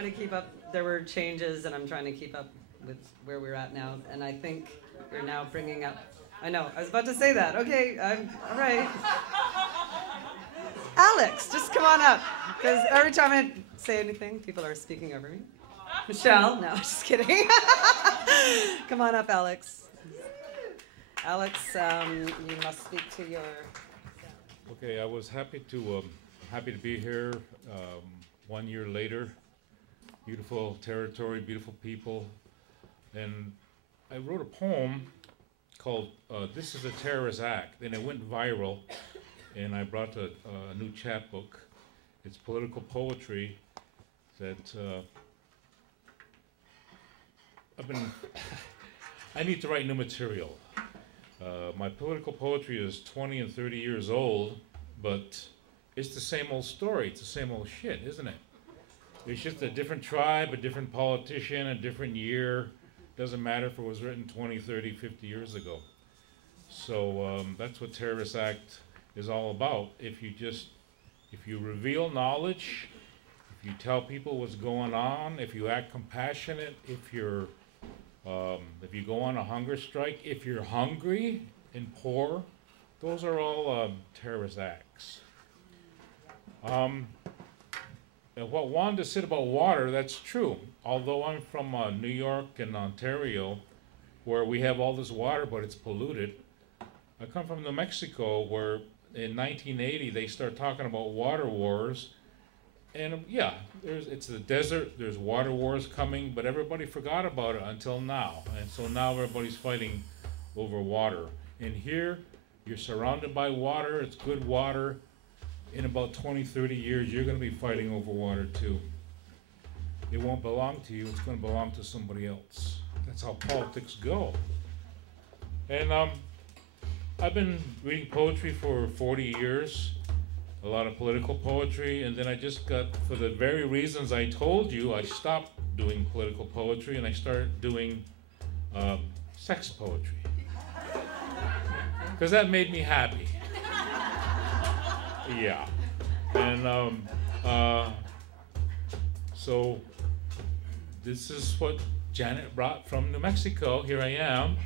trying to keep up. There were changes, and I'm trying to keep up with where we're at now. And I think we're now bringing up. I know. I was about to say that. Okay. All right. Alex, just come on up. Because every time I say anything, people are speaking over me. Michelle? No, just kidding. Come on up, Alex. Alex, you must speak to your... Okay, I was happy to be here 1 year later. Beautiful territory, beautiful people. And I wrote a poem called This is a Terrorist Act, and it went viral. And I brought a new chapbook. It's political poetry that I need to write new material. My political poetry is 20 and 30 years old, but it's the same old story. It's the same old shit, isn't it? It's just a different tribe, a different politician, a different year. Doesn't matter if it was written 20, 30, 50 years ago. So that's what Terrorist Act is all about. If you reveal knowledge, if you tell people what's going on, if you act compassionate, if you go on a hunger strike, if you're hungry and poor, those are all terrorist acts. And what Wanda said about water, that's true. Although I'm from New York and Ontario, where we have all this water, but it's polluted. I come from New Mexico, where in 1980 they start talking about water wars. And yeah, it's the desert, there's water wars coming, but everybody forgot about it until now. And so now everybody's fighting over water. And here, you're surrounded by water, it's good water. In about 20, 30 years, you're gonna be fighting over water too. It won't belong to you, it's gonna belong to somebody else. That's how politics go. And I've been reading poetry for 40 years. A lot of political poetry, and then I just got, for the very reasons I told you, I stopped doing political poetry and I started doing sex poetry. Because that made me happy. Yeah. And so this is what Janet brought from New Mexico. Here I am.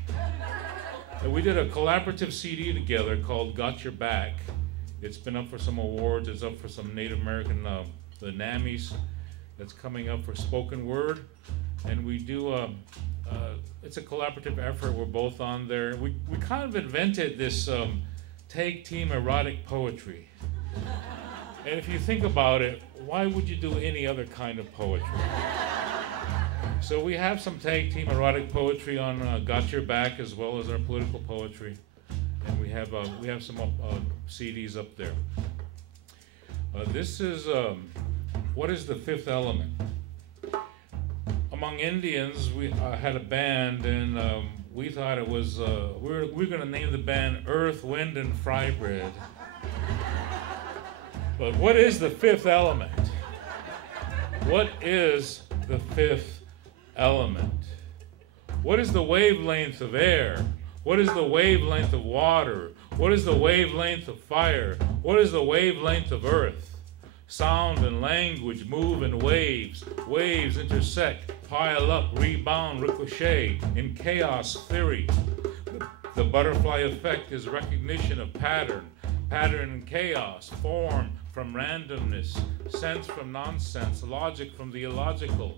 And we did a collaborative CD together called Got Your Back. It's been up for some awards. It's up for some Native American, the NAMIs. That's coming up for spoken word. And we do, it's a collaborative effort. We're both on there. We kind of invented this tag team erotic poetry. And if you think about it, why would you do any other kind of poetry? So we have some tag team erotic poetry on Got Your Back, as well as our political poetry. And we have some CDs up there. This is what is the fifth element? Among Indians, we had a band, and we thought it was we're going to name the band Earth, Wind, and Fry Bread. But what is the fifth element? What is the fifth element? What is the wavelength of air? What is the wavelength of water? What is the wavelength of fire? What is the wavelength of earth? Sound and language move in waves. Waves intersect, pile up, rebound, ricochet, in chaos theory. The butterfly effect is recognition of pattern. Pattern and chaos, form from randomness, sense from nonsense, logic from the illogical.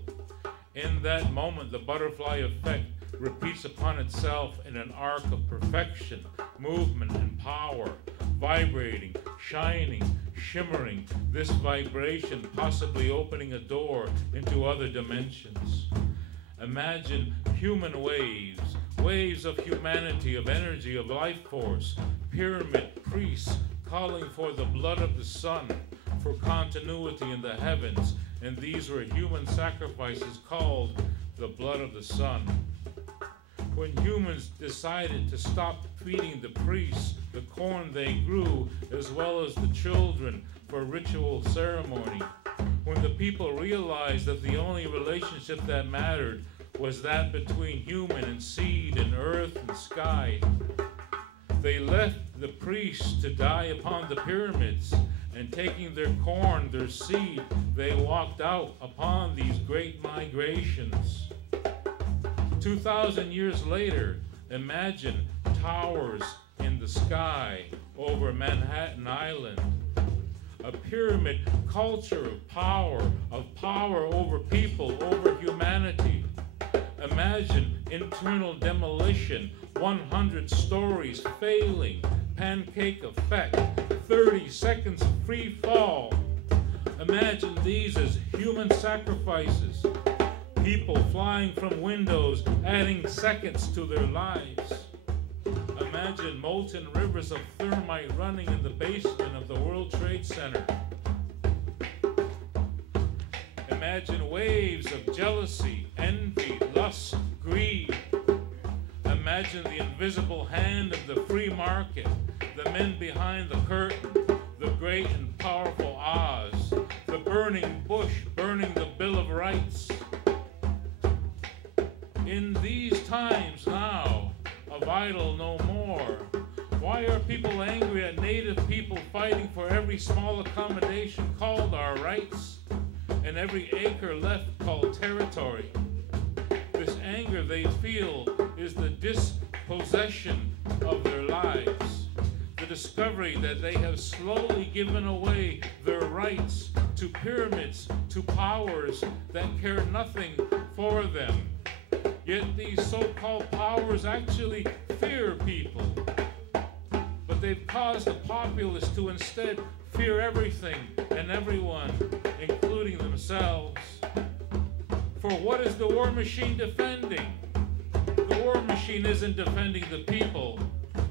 In that moment, the butterfly effect repeats upon itself in an arc of perfection, movement and power, vibrating, shining, shimmering, this vibration possibly opening a door into other dimensions. Imagine human waves, waves of humanity, of energy, of life force, pyramid priests calling for the blood of the sun, for continuity in the heavens, and these were human sacrifices called the blood of the sun. When humans decided to stop feeding the priests the corn they grew, as well as the children, for ritual ceremony, when the people realized that the only relationship that mattered was that between human and seed and earth and sky, they left the priests to die upon the pyramids and taking their corn, their seed, they walked out upon these great migrations. 2,000 years later, imagine towers in the sky over Manhattan Island. A pyramid culture of power over people, over humanity. Imagine internal demolition, 100 stories failing, pancake effect, 30 seconds of free fall. Imagine these as human sacrifices, people flying from windows, adding seconds to their lives. Imagine molten rivers of thermite running in the basement of the World Trade Center. Imagine waves of jealousy, envy, lust, greed. Imagine the invisible hand of the free market, the men behind the curtain, the great and powerful Oz, the burning bush burning the Bill of Rights. In these times now, of idle no more, why are people angry at native people fighting for every small accommodation called our rights, and every acre left called territory? This anger they feel is the dispossession of their lives, the discovery that they have slowly given away their rights to pyramids, to powers that care nothing for them. Yet these so-called powers actually fear people. But they've caused the populace to instead fear everything and everyone, including themselves. For what is the war machine defending? The war machine isn't defending the people.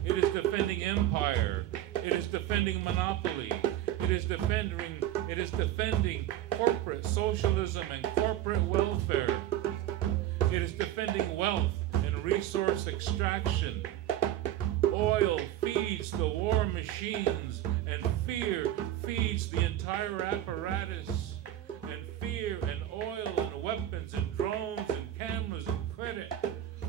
It is defending empire. It is defending monopoly. It is defending corporate socialism and corporate welfare. It is defending wealth and resource extraction. Oil feeds the war machines, and fear feeds the entire apparatus. And fear and oil and weapons and drones and cameras and credit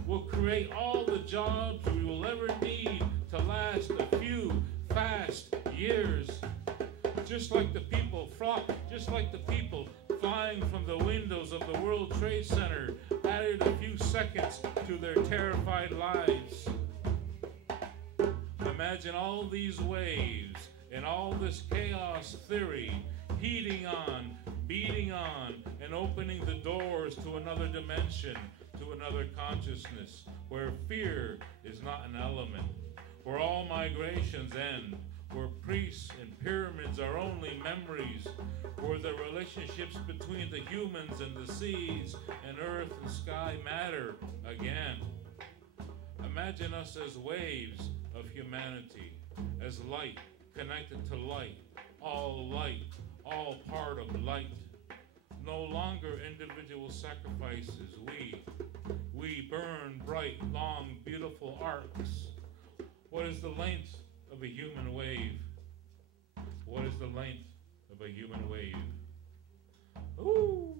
will create all the jobs we will ever need to last a few fast years. Just like the people flying from the windows of the World Trade Center added a few seconds to their terrified lives. Imagine all these waves and all this chaos theory heating on, beating on, and opening the doors to another dimension, to another consciousness, where fear is not an element, where all migrations end, where priests and pyramids are only memories, where the relationships between the humans and the seas and earth and sky matter again. Imagine us as waves of humanity, as light connected to light, all part of light. No longer individual sacrifices. We burn bright, long, beautiful arcs. What is the length of a human wave? What is the length of a human wave? Ooh.